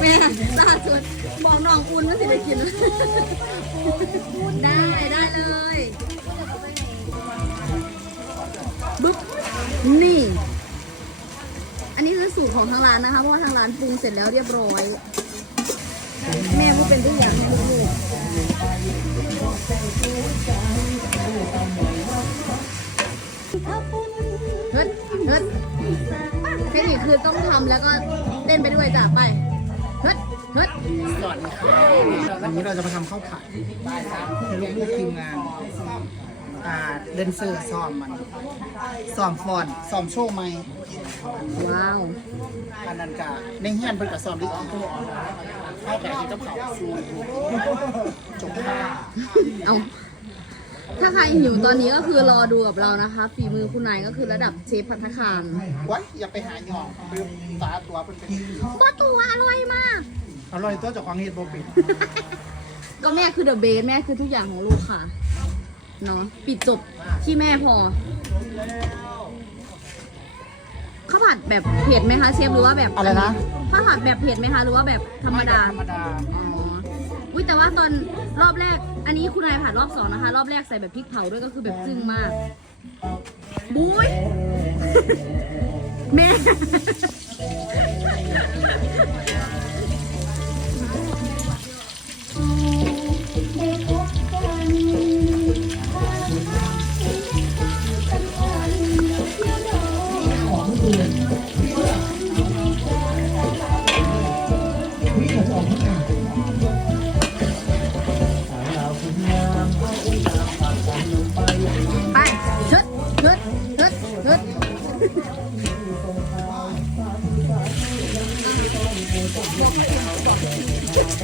แม่ล่าสุดบอกน้องอุ่นว่าสิได้กินได้ได้เลยบึ๊บนี่ อันนี้คือสูตรของทางร้านนะคะ เพราะว่าทางร้านปรุงเสร็จแล้วเรียบร้อย แม่ผู้เป็นทุกอย่างให้ลูกๆ เฮ้ยเฮ้ยเทคนิคคือต้องทำแล้วก็เต้นไปด้วยจ้ะไปเฮ้ยเฮ้ยสวัสดีครับวันนี้เราจะมาทำข้าวผัดให้ลูกๆทีมงานอ่าเดนเซอร์ซ้อมมันซ้อมฟอนต์ซ้อมโชว์ไหมว้าวอันนั้นกะในเฮียนเพิ่นก็ซ้อมลิขิตข้าวแบบนี้กับเขาวซูจบค่ะเอา ถ้าใครหิวตอนนี้ก็คือรอดูกับเรานะคะฝีมือคุณนายก็คือระดับเชฟพัฒคารวัดอย่าไปหาหยองไปตาตัวเพิ่นเป็นบอตัวอร่อยมาก อร่อยตัวเจากของเฮ็ดบ่เป็นก็แม่คือเดอะเบสแม่คือทุกอย่างของลูกค่ะเนาะปิดจบที่แม่พอข้าวผัดแบบเผ็ดไหมคะเชฟหรือว่าแบบอะไรนะข้าวผัดแบบเผ็ดไหมคะหรือว่าแบบธรรมดาธรรมดา อุ้ยแต่ว่าตอนรอบแรก อันนี้คุณนายผ่านรอบสองนะคะ รอบแรกใส่แบบพริกเผาด้วยก็คือแบบจึ้งมาก บุ้ย แม่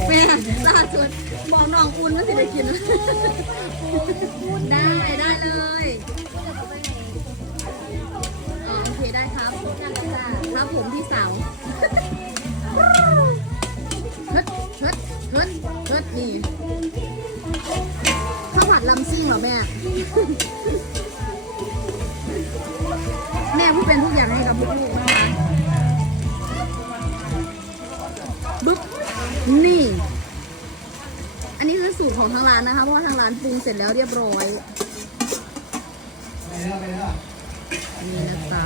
แม่ล่าสุดบอกน้องอุ่นว่าสิได้กิน ได้ได้เลยอ๋อโอเคได้ครับครับผมพี่สาวเชิดเชิดเชิดเชิดนี่ข้าวผัดลำซิ่งเหรอแม่ แม่ผู้เป็นทุกอย่างให้กับลูก ของทางร้านนะคะ เพราะว่าทางร้านปรุงเสร็จแล้วเรียบร้อย นี่นะจ๊ะ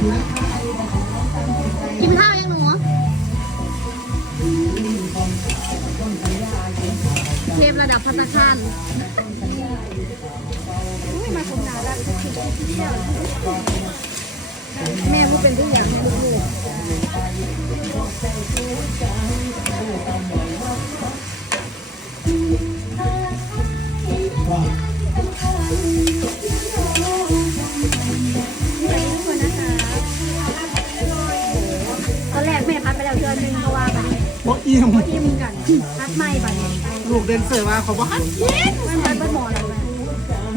กินข้าวยังหนูเชฟระดับพัตตาคารแม่ผู้เป็นทุกอย่างให้ลู แม่พัดไปแล้วเดือนนึงเพราะว่าแบบบ่อิ่มอิ่มกันพัดไม่บัดนี้ลูกเดนเซอร์มาเขาบ่ฮัดมันพัดเบิดหมอแล้วแม่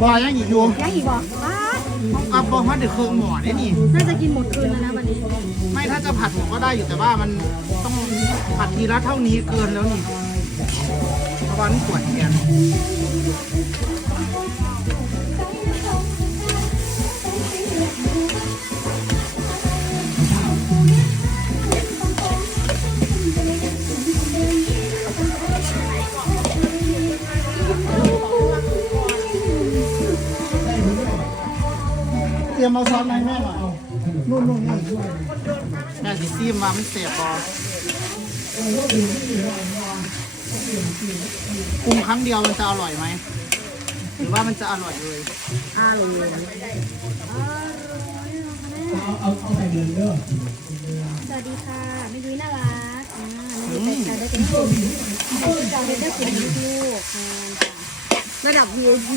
บ่ยังอีกอยู่ยังอีกบอกว้าอะบ่ฮัดได้เครื่องหม้อได้นี่ น่าจะกินหมดคืนแล้วนะวันนี้ไม่ถ้าจะผัดผมก็ได้อยู่แต่ว่ามันต้องผัดทีละเท่านี้เกินแล้วนี่เพราะว่ามันปวดแขน มเอาซอสมาให้แม่หน่อยนู่นนู่นนี่แม่สิซีมมามันเสียบอปรุงครั้งเดียวมันจะอร่อยไหมหรือว่ามันจะอร่อยเลยอร่อยสวัสดีค่ะแม่ยุ้ยน่ารักอ่าแม่ยุ้ยเป็นการได้เป็นคนเป็นการเป็นเจ้าคุณลูกๆอ่าจ้ะ ระดับ VIP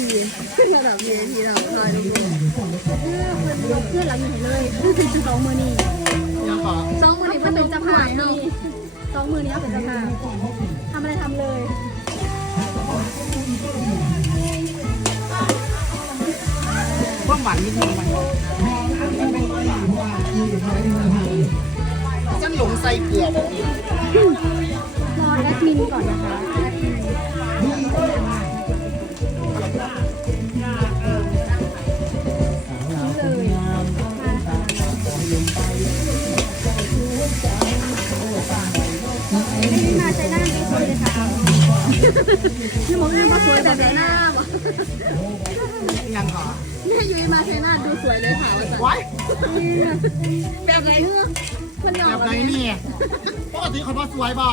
ระดับ VIP เราทอยลูกเพื่อคนเพื่อนเราอยู่ไหนเลยสองมือนี่ยังขอสองมือนี่เพื่เพิ่อนนเป็เป็นนเจ้าเจ้าภาภาพพเนาะนี่สองมือนี้เอาเป็นเจ้าภาพทำอะไรทำเลยเพิ่มหวานนิดนึงมันฉันหลงใส่เกลือบอกรอแอดมินก่อนนะคะแอดมินนี่ นี่มองแม่มาสวยแบบไหนหน้าบ่ยังขอแม่ยุ้ยมาเทน่าดูสวยเลยค่ะว่าจะไว้แบบไหนเนื้อคนหยอแบกบอะไหนไรนี่ปกติคนว่าสวยบ่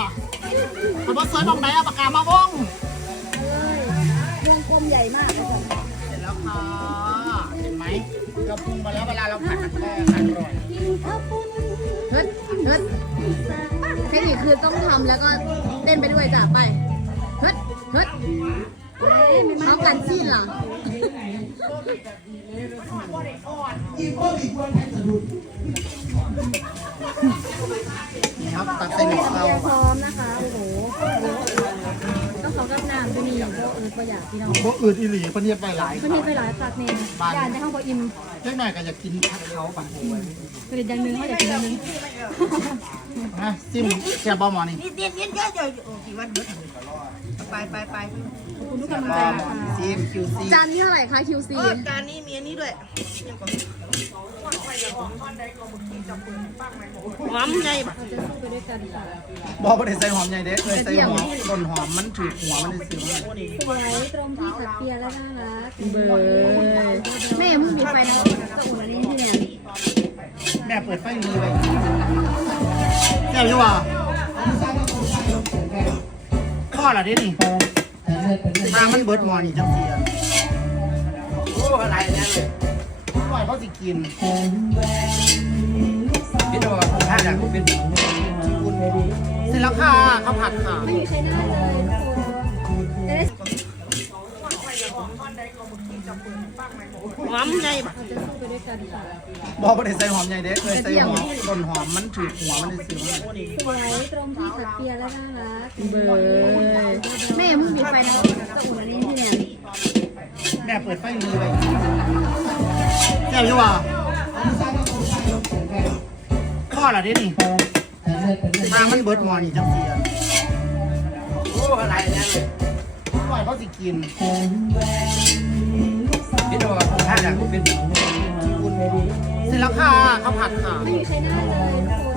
คนว่าสวยตรงไหนเอาปากกามาว่องเลยวงกลมใหญ่มากเลยจ้ะเสร็จแล้วค่ะเห็นไหมเราปรุงมาแล้วเวลาเราผัดมันก็อร่อยเฮ้ยเฮ้ยเทคนิคคือต้องทำแล้วก็เต้นไปด้วยจ้ะไป เฮ้ยเฮ้ยเอากันซีนล่ะนี่ครับตักใส่หนึ่งเตเตารียมพร้อมนะคะ โอ้โหต้องขอกับน้ำตัวนี้เพราะเออประหยัดพี่น้องพวกอื่นอีหลีเพิ่นเฮ็ดไปหลายมันมีไปหลายฝากเมนยานในห้องพออิ่มเล็กหน่อยก็อยากกินผัดเขาปั่นหัวผลิตอย่างหนึงเขาอยากกินอย่างหนึงนะซิมแซ่บบ่หมอนี่นิดนิดนิดเยอะเยอะโอ้กี่วันเบิด ไปไปไปขอบคุณทุกแซ่กำบลังบ่ใจหมอค่ะซิมคิวซีจานนี้เท่าไหร่คะ QC เออจานนี้มีอันนี้ด้วยยังก่อนหอมไงเราจะสู้ไปด้วยกันค่ะบ่บ่ได้ใส่หอมใหญ่เด้เลยใส่หอมต้นหอมมันถูกหัวมันได้ซื้อมาสวยตรงที่ขัดเปียร์และน่ารักเบยแม่มึงมีไฟนะก็อุ่นลิ้นที่เนี่ยแม่เปิดไฟมีไว้แซ่บอยู่ว่ะพ่ อล่ะเด้นี่ถ้ามันเบิดหมอนี่จังซี่อะโอ้อะไรเนี่ยเลยปล่อยเขาสิกินพี่โดถ้าอยากเป็นเสร็จแล้วค่ะข้าวผัดค่ะไม่มีใครน่าเลยทุกคนจะได้ หอมไงเราจะสู้ไปด้วยกันค่ะบ่บ่ได้ใส่หอมใหญ่เด้เลยใส่หอมต้นหอมมันถูกหัวมันได้ซื้อมาสวยตรงที่ขัดเปียร์และน่ารักเบยแม่มึงมีไฟนะก็อุ่นลิ้นที่เนี่ยแม่เปิดไฟมีไว้แซ่บอยู่ว่ะพ่อล่ะเด้นี่ถ้ามันเบิดหมอนี่จังซี่อะโอ้อะไรเนี่ยเลยปล่อยเขาสิกิน พี่โดถ้าอยากเป็นเสร็จแล้วค่ะข้าวผัดค่ะ ไม่มีใครน่าเลยทุกคน